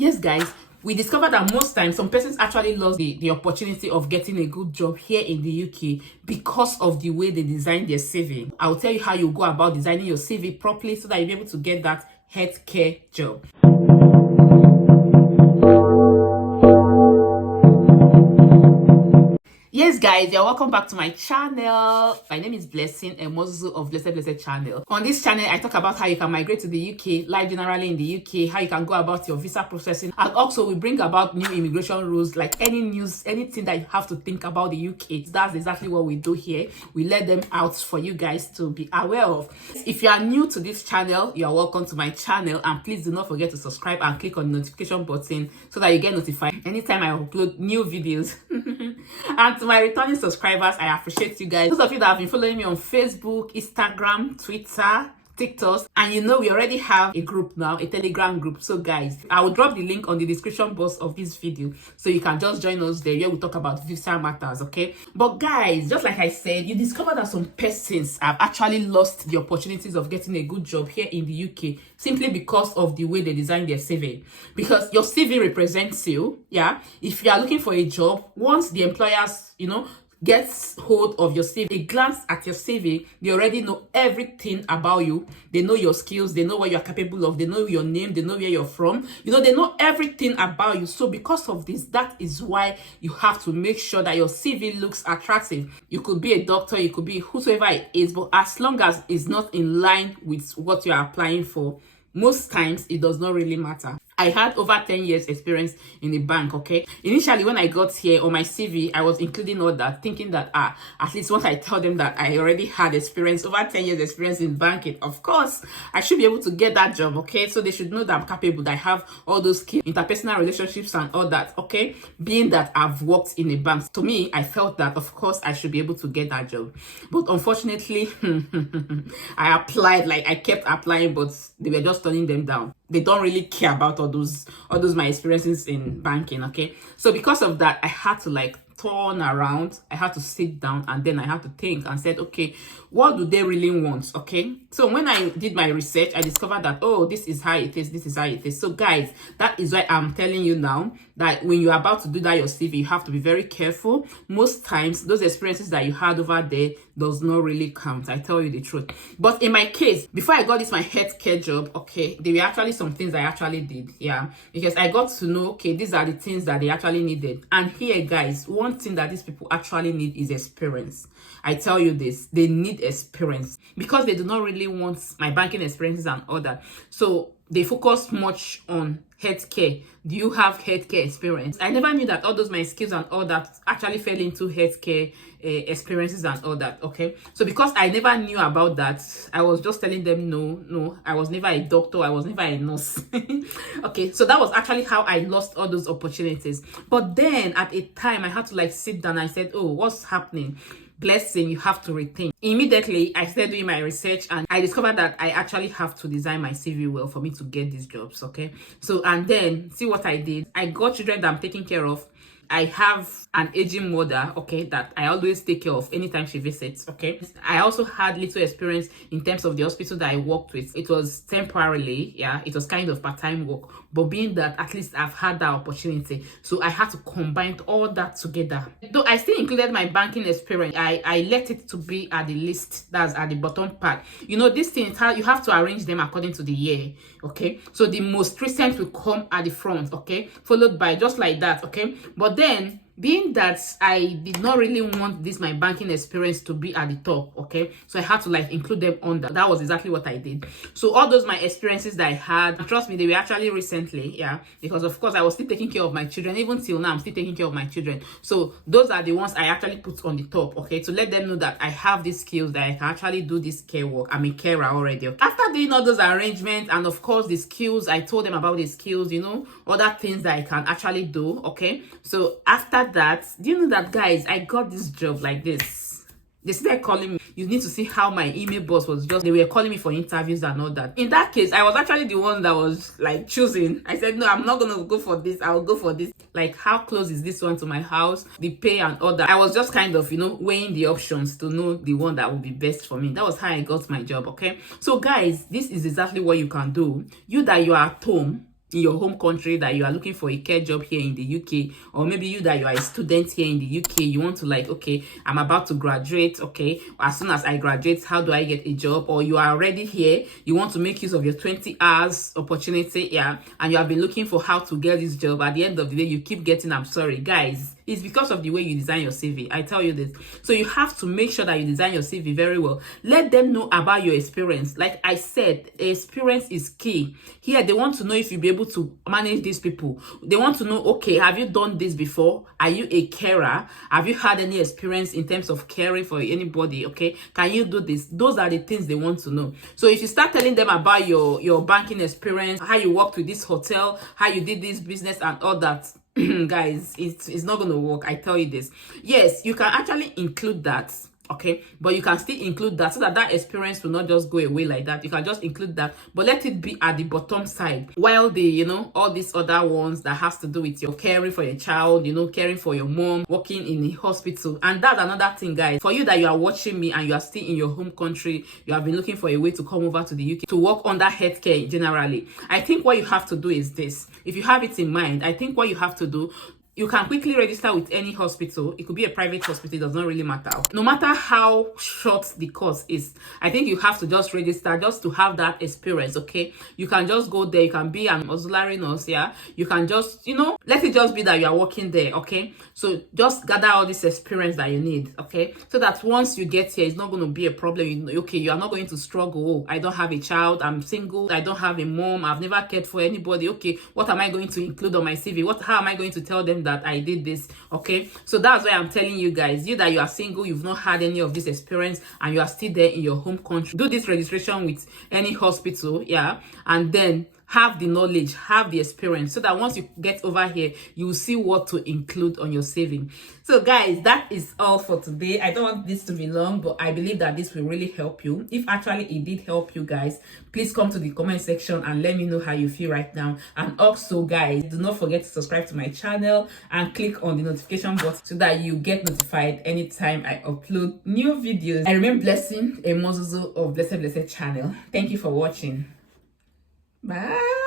Yes, guys, we discovered that most times some persons actually lost the opportunity of getting a good job here in the UK because of the way they design their CV. I'll tell you how you go about designing your CV properly so that you'll be able to get that healthcare job. Yes, guys, you're welcome back to my channel. My name is Blessing, a Mozu of Blessed channel. On this channel, I talk about how you can migrate to the UK, life generally in the UK, how you can go about your visa processing, and also we bring about new immigration rules, like any news, anything that you have to think about the UK. That's exactly what we do here. We let them out for you guys to be aware of. If you are new to this channel, you are welcome to my channel, and please do not forget to subscribe and click on the notification button so that you get notified anytime I upload new videos. And to my returning subscribers, I appreciate you guys. Those of you that have been following me on Facebook, Instagram, Twitter, TikTok, and you know we already have a group now, a Telegram group. So guys, I will drop the link on the description box of this video so you can just join us there where we talk about visa matters, okay? But guys, just like I said, you discover that some persons have actually lost the opportunities of getting a good job here in the UK simply because of the way they design their CV. Because your CV represents you, yeah? If you are looking for a job, once the employers, gets hold of your CV, they glance at your CV, they already know everything about you. They know your skills, they know what you're capable of, they know your name, they know where you're from, they know everything about you. So because of this, that is why you have to make sure that your CV looks attractive. You could be a doctor, you could be whosoever it is, but as long as it's not in line with what you are applying for, most times it does not really matter. I had over 10 years experience in the bank, okay? Initially, when I got here on my CV, I was including all that, thinking that, at least once I tell them that I already had experience, over 10 years experience in banking, of course, I should be able to get that job, okay? So they should know that I'm capable, that I have all those skills, interpersonal relationships and all that, okay? Being that I've worked in a bank, to me, I felt that, of course, I should be able to get that job. But unfortunately, I applied, like I kept applying, but they were just turning them down. They don't really care about all those my experiences in banking, okay? So because of that, I had to turn around. I had to sit down and then I had to think and said, okay, what do they really want? Okay, so when I did my research, I discovered that, oh, this is how it is, this is how it is. So guys, that is why I'm telling you now that when you're about to do that your CV, you have to be very careful. Most times those experiences that you had over there does not really count. I tell you the truth. But in my case, before I got this my healthcare job, okay, there were actually some things I actually did, yeah, because I got to know, okay, these are the things that they actually needed. And here, guys, one thing that these people actually need is experience. I tell you this, they need experience because they do not really want my banking experiences and all that. So they focus much on healthcare. Do you have healthcare experience? I never knew that all those my skills and all that actually fell into healthcare experiences and all that, okay? So because I never knew about that, I was just telling them no, I was never a doctor, I was never a nurse. Okay, so that was actually how I lost all those opportunities. But then at a time I had to sit down and I said, oh, what's happening? Blessing, you have to rethink. Immediately, I started doing my research and I discovered that I actually have to design my CV well for me to get these jobs, okay? So, and then, see what I did. I got children that I'm taking care of. I have an aging mother, okay, that I always take care of anytime she visits, okay? I also had little experience in terms of the hospital that I worked with. It was temporarily, yeah, it was kind of part-time work, but being that at least I've had that opportunity, so I had to combine all that together. Though I still included my banking experience, I let it to be at the list, that's at the bottom part. These things, you have to arrange them according to the year, okay? So the most recent will come at the front, okay? Followed by just like that, okay? But then, being that I did not really want my banking experience to be at the top, okay? So I had to include them on that. That was exactly what I did. So all those my experiences that I had, trust me, they were actually recently, yeah, because of course I was still taking care of my children. Even till now, I'm still taking care of my children. So those are the ones I actually put on the top, okay? To let them know that I have these skills, that I can actually do this care work. I'm a carer already, okay? After doing all those arrangements and of course the skills, I told them about the skills, other things that I can actually do, okay? So after that, do you know that, guys, I got this job like this. They started calling me. You need to see how my email boss was they were calling me for interviews and all that. In that case, I was actually the one that was choosing. I said, no, I'm not gonna go for this, I'll go for this. How close is this one to my house, the pay and all that. I was just kind of weighing the options to know the one that would be best for me. That was how I got my job, okay? So guys, this is exactly what you can do. You are at home, in your home country, that you are looking for a care job here in the UK, or maybe you that you are a student here in the UK, you want to like, okay, I'm about to graduate, okay, as soon as I graduate, how do I get a job? Or you are already here, you want to make use of your 20 hours opportunity, yeah, and you have been looking for how to get this job. At the end of the day, you keep getting, I'm sorry guys, it's because of the way you design your CV. I tell you this. So you have to make sure that you design your CV very well. Let them know about your experience. Like I said, experience is key. Here, they want to know if you'll be able to manage these people. They want to know, okay, have you done this before? Are you a carer? Have you had any experience in terms of caring for anybody? Okay, can you do this? Those are the things they want to know. So if you start telling them about your banking experience, how you worked with this hotel, how you did this business and all that, guys, it's not going to work. I tell you this. Yes, you can actually include that, okay, but you can still include that so that that experience will not just go away like that. You can just include that, but let it be at the bottom side, while the, you know, all these other ones that has to do with your caring for your child, you know, caring for your mom, working in a hospital. And that's another thing, guys, for you that you are watching me and you are still in your home country, you have been looking for a way to come over to the UK to work under healthcare generally. I think what you have to do is this. If you have it in mind, I think what you have to do, you can quickly register with any hospital. It could be a private hospital, it does not really matter. No matter how short the course is, I think you have to just register just to have that experience, okay? You can just go there, you can be an auxiliary nurse, yeah? You can just, you know, let it just be that you are working there, okay? So just gather all this experience that you need, okay? So that once you get here, it's not going to be a problem. You know, okay, you are not going to struggle. Oh, I don't have a child, I'm single, I don't have a mom, I've never cared for anybody. Okay, what am I going to include on my CV? How am I going to tell them that I did this? Okay, so that's why I'm telling you guys, you that you are single, you've not had any of this experience, and you are still there in your home country, do this registration with any hospital, yeah, and then have the knowledge, have the experience, so that once you get over here, you will see what to include on your saving. So guys, that is all for today. I don't want this to be long, but I believe that this will really help you. If actually it did help you guys, please come to the comment section and let me know how you feel right now. And also guys, do not forget to subscribe to my channel and click on the notification button so that you get notified anytime I upload new videos. I remain Blessing, a Mozuzu of Blessed channel. Thank you for watching. Bye.